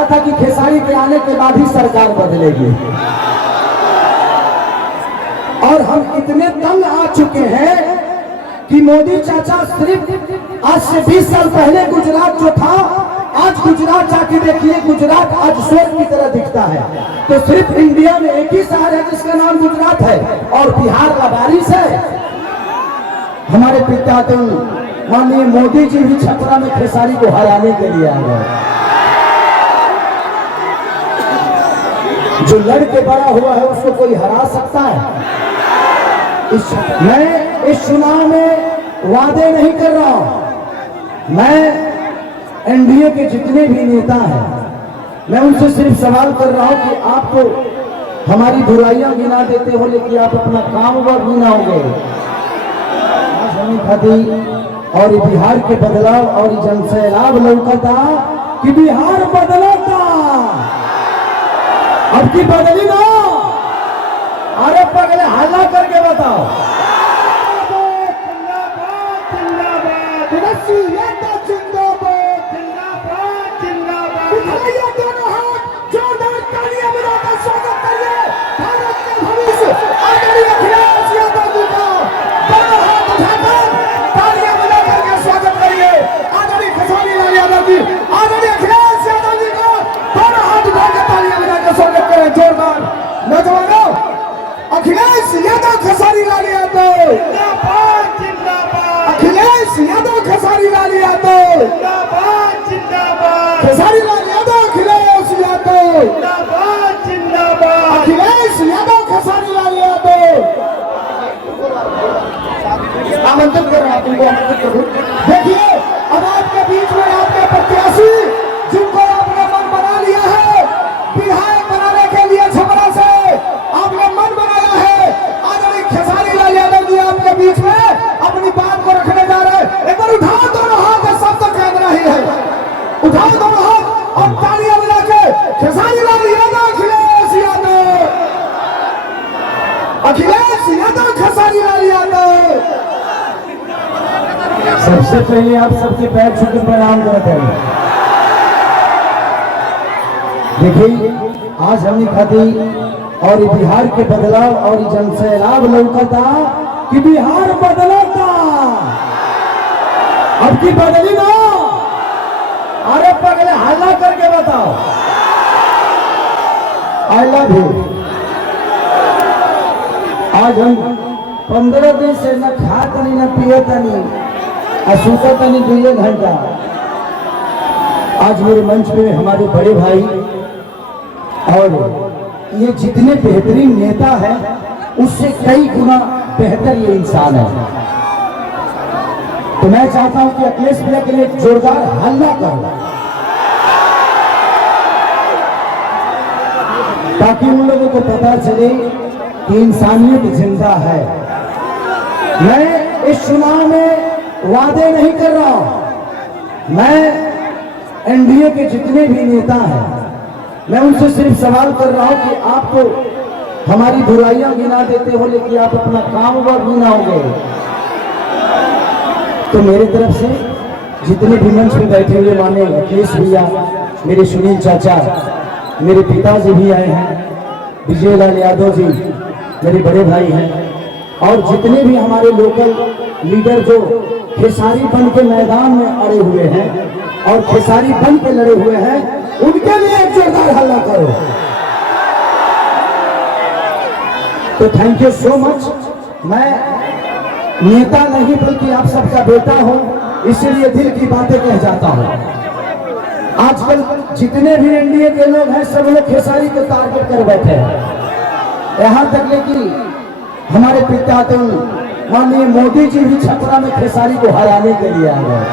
लगता था कि खेसारी के आने के बाद ही सरकार बदलेगी, और हम इतने तंग आ चुके हैं कि मोदी चाचा सिर्फ आज से 20 साल पहले गुजरात जो था, आज गुजरात जाके देखिए, गुजरात आज स्वर्ग की तरह दिखता है। तो सिर्फ इंडिया में एक ही शहर है जिसका नाम गुजरात है, और बिहार का बारिश है। हमारे पितातुल माननीय मोदी जी भी छपरा में खेसारी को हराने के लिए आ गए। जो लड़के बड़ा हुआ है उसको कोई हरा सकता है? मैं इस चुनाव में वादे नहीं कर रहा हूं। मैं एनडीए के जितने भी नेता हैं, मैं उनसे सिर्फ सवाल कर रहा हूं कि आप तो हमारी बुराइयां गिना देते हो, लेकिन आप अपना काम वर्ग गिनाओगे। और बिहार के बदलाव और जनसैलाब लौकता कि बिहार बदलता, अब की बदली ना। अरे पगले हल्ला करके बताओ। अखिलेश यादव खेसारी लाल यादव जिंदाबाद, जिंदाबाद। अखिलेश यादव खेसारी लाल यादव जिंदाबाद, जिंदाबाद। खेसारी लाल यादव अखिलेश यादव जिंदाबाद, जिंदाबाद। अखिलेश यादव खेसारी लाल यादव। आमंत्रित कर रहा हूं तुमको, आमंत्रित करूं। देखिए अब आपके बीच में आपके प्रत्याशी जिनको आपने मन बना लिया है, विधायक बनाने के लिए छपरा से आपने मन बनाया है, आदरणीय खेसारी लाल यादव जी आपके बीच में अपनी बात को रखने जा रहे हैं। एक बार उठाओ दोनों हाथ, सब तक कहना ही है, उठाओ दोनों हाथ और तालियां बजा के खेसारी लाल यादव अखिलेश यादव, अखिलेश यादव खेसारी लाल यादव। सबसे पहले आप सबके पैर छू के प्रणाम करते हैं। देखिए आज हमने खाती और बिहार के बदलाव और जनसैलाब लौकता कि बिहार बदलता, अब की बदली ना। अरे पगले हल्ला करके बताओ। I love you. आज हम 15 दिन से न खाता नहीं, न पियता नहीं, सूता नहीं 2 घंटा। आज मेरे मंच पे हमारे बड़े भाई और ये जितने बेहतरीन नेता हैं उससे कई गुना बेहतर ये इंसान है। तो मैं चाहता हूं कि अखिलेश भैया के लिए जोरदार हल्ला करो, ताकि उन लोगों को पता चले कि इंसानियत जिंदा है। मैं इस चुनाव में वादे नहीं कर रहा हूं। मैं एनडीए के जितने भी नेता हैं, मैं उनसे सिर्फ सवाल कर रहा हूं कि आप तो हमारी बुराइयां गिना देते हो, लेकिन आप अपना काम वर्ग गिनाओगे। तो मेरे तरफ से जितने भी मंच पे बैठे हुए माने अखिलेश भैया, मेरे सुनील चाचा, मेरे पिताजी भी आए हैं, विजय लाल यादव जी मेरे बड़े भाई हैं, और जितने भी हमारे लोकल लीडर जो खेसारी बन के मैदान में अड़े हुए हैं और खेसारी बन के लड़े हुए हैं, उनके लिए एक जोरदार हल्ला करो। तो थैंक यू सो मच। मैं नेता नहीं बल्कि आप सबका बेटा हूं, इसीलिए दिल की बातें कह जाता हूं। आजकल जितने भी एनडीए के लोग हैं सब लोग खेसारी को टारगेट कर बैठे हैं। यहां तक लेकिन हमारे पितातुल माननीय मोदी जी भी छपरा में खेसारी को हराने के लिए आ गए।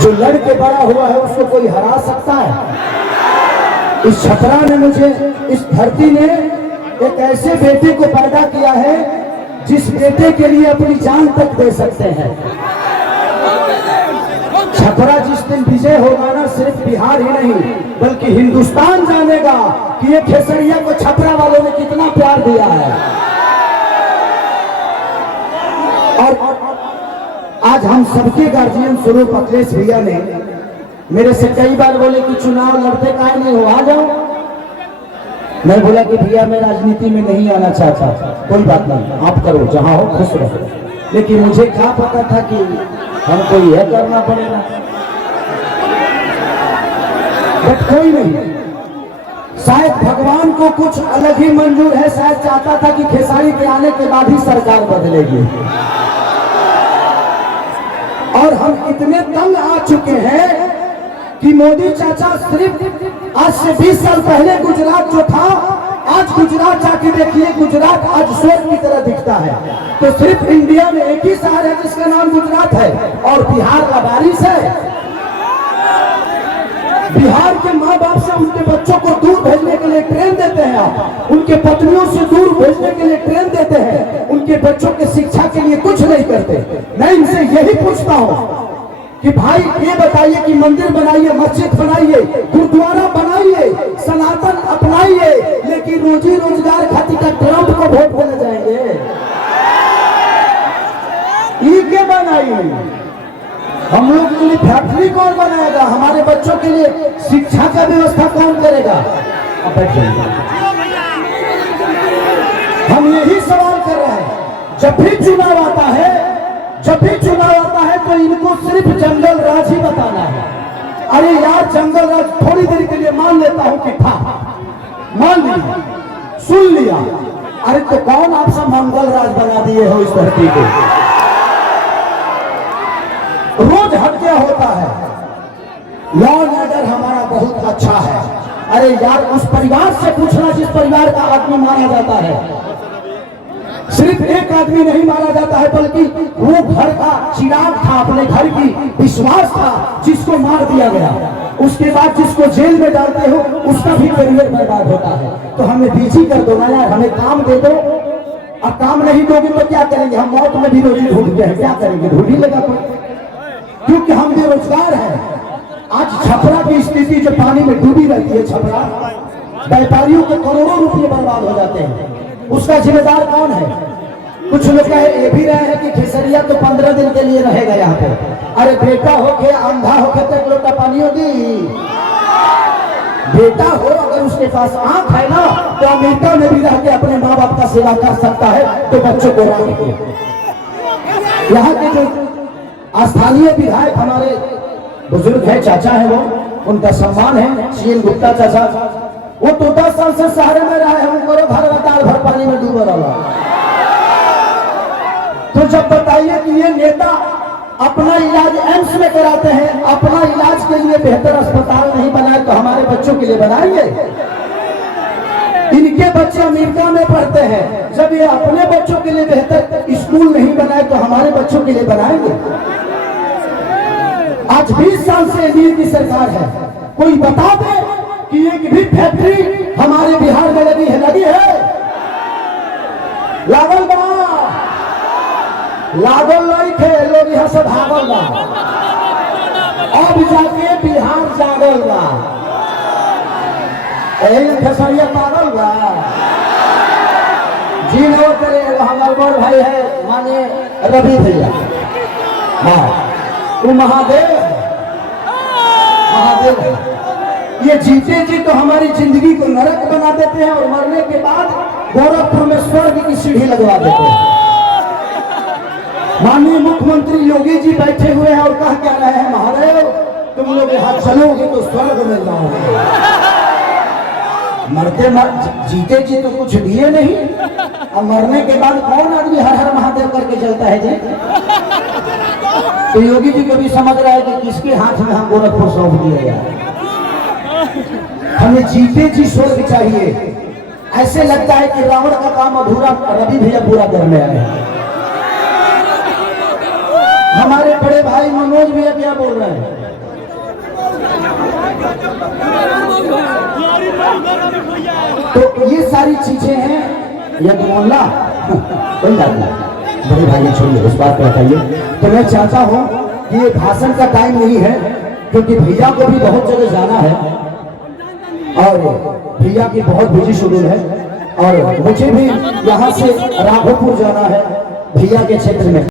जो लड़के बड़ा हुआ है उसको कोई हरा सकता है? इस छपरा ने मुझे, इस धरती ने एक ऐसे बेटे को पैदा किया है जिस बेटे के लिए अपनी जान तक दे सकते हैं। छपरा जिस दिन विजय होगा ना, सिर्फ बिहार ही नहीं बल्कि हिंदुस्तान जानेगा कि ये खेसरिया को छपरा वालों ने कितना प्यार दिया है। और आज हम सबके गार्जियन स्वरूप अखिलेश भैया ने मेरे से कई बार बोले कि चुनाव लड़ते काहे नहीं हो, आ जाओ। मैं बोला कि भैया मैं राजनीति में नहीं आना चाहता, कोई बात नहीं, आप करो, जहां हो खुश रहो। लेकिन मुझे क्या पता था कि हमको यह करना पड़ेगा। बट कोई नहीं, शायद भगवान को कुछ अलग ही मंजूर है। शायद चाहता था कि खेसारी के आने के बाद ही सरकार बदलेगी। और हम इतने तंग आ चुके हैं कि मोदी चाचा सिर्फ आज से 20 साल पहले गुजरात जो था, आज गुजरात जाके देखिए, गुजरात आज स्वर्ग की तरह दिखता है। तो सिर्फ इंडिया में एक ही शहर है जिसका नाम गुजरात है, और बिहार का बारिश है। बिहार के माँ बाप से उनके बच्चों को दूर भेजने के लिए ट्रेन देते हैं आप, उनके पत्नियों से दूर भेजने के लिए ट्रेन देते हैं, उनके बच्चों के शिक्षा के लिए कुछ नहीं करते। मैं इनसे यही पूछता हूँ कि भाई ये बताइए कि मंदिर बनाइए, मस्जिद बनाइए, गुरुद्वारा बनाइए, सनातन अपनाइए, लेकिन रोजी रोजगार खातिर का ट्रंप को वोट देने जाएंगे? ई के बनाइए, हम लोग के लिए फैक्ट्री कौन बनाएगा? हमारे बच्चों के लिए शिक्षा का व्यवस्था कौन करेगा? अब हम यही सवाल कर रहे हैं। जब भी चुनाव आता है, जब भी चुनाव आता है तो इनको सिर्फ जंगल राज ही बताना है। अरे यार, जंगल राज थोड़ी देर के लिए मान लेता हूं कि था, मान लिया, सुन लिया। अरे तो कौन आप सब मंगल राज बना दिए हो इस धरती को? रोज हत्या होता है, लॉ एंड ऑर्डर हमारा बहुत अच्छा है। अरे यार, उस परिवार से पूछना जिस परिवार का आदमी मारा जाता है। सिर्फ एक आदमी नहीं मारा जाता है, बल्कि वो घर का चिराग था, अपने घर की विश्वास था, जिसको मार दिया गया। उसके बाद जिसको जेल में डालते हो उसका भी करियर बर्बाद होता है। तो हमें बिजी कर दो ना यार, हमें काम दे दो। अब काम नहीं दोगे तो क्या करेंगे? हम मौत में भी रोजी ढूंढते हैं, क्या करेंगे? ढूंढ ही लेगा कोई, क्योंकि हम बेरोजगार हैं। आज छपरा की स्थिति जो पानी में डूबी रहती है, छपरा व्यापारियों के करोड़ों रुपये बर्बाद हो जाते हैं, उसका जिम्मेदार कौन है? कुछ लोग ये भी रहे हैं कि खेसरिया तो 15 दिन के लिए रहेगा यहाँ पे। अरे बेटा होके अंधा होके तो एक लोटा पानी होगी। बेटा हो अगर उसके पास आंख है ना, तो अमेरिका में भी रह के अपने माँ बाप का सेवा कर सकता है। तो बच्चों को राह के यहाँ के जो स्थानीय विधायक हमारे बुजुर्ग है, चाचा है, वो उनका सम्मान है, सीएन गुप्ता चाचा। वो तो 10 साल से शहर में रहा है, उनको भर बताल भर पानी में डूबा रहा। तो जब बताइए कि ये नेता अपना इलाज एम्स में कराते हैं, अपना इलाज के लिए बेहतर अस्पताल नहीं बनाए तो हमारे बच्चों के लिए बनाएंगे? इनके बच्चे अमेरिका में पढ़ते हैं, जब ये अपने बच्चों के लिए बेहतर स्कूल नहीं बनाए तो हमारे बच्चों के लिए बनाएंगे? आज 20 साल से एनडीए की सरकार है, कोई बता दे कि एक भी फैक्ट्री हमारे बिहार में लगी है? लगी है? लागल बा, लागल नहीं थे लोग, यहाँ से भागल बा। अब जाके बिहार जागल बा, खेसरिया पागल बा जी। न करे हमारे बड़ भाई है, माने रवि भैया, हाँ, वो महादेव है। ये जीते जी तो हमारी जिंदगी को नरक बना देते हैं, और मरने के बाद गोरखपुर में स्वर्ग की सीढ़ी लगवा देते हैं। माननीय मुख्यमंत्री योगी जी बैठे हुए हैं और कह क्या रहे हैं, महादेव तुम लोग यहाँ चलोगे तो स्वर्ग में जाओगे। मरते जीते जी तो कुछ दिए नहीं, अब मरने के बाद कौन आदमी हर हर महादेव करके चलता है जी? तो योगी जी को भी समझ रहा है कि किसके हाथ में हम गोरखपुर सौंप दिए यार। हमें जीते जी स्वर्ग चाहिए। ऐसे लगता है कि रावण का काम अधूरा रवि भैया पूरा करने आए हैं। हमारे बड़े भाई मनोज भैया क्या बोल रहे हैं? तो ये सारी चीजें हैं, या तो मोहल्ला कोई बात नहीं, बड़े भाई छोड़िए, उस बात पर बताइए। तो मैं चाहता हूँ कि ये भाषण का टाइम नहीं है, क्योंकि भैया को भी बहुत जगह जाना है और भैया की बहुत बिजी शेड्यूल है, और मुझे भी यहाँ से राघोपुर जाना है भैया के क्षेत्र में।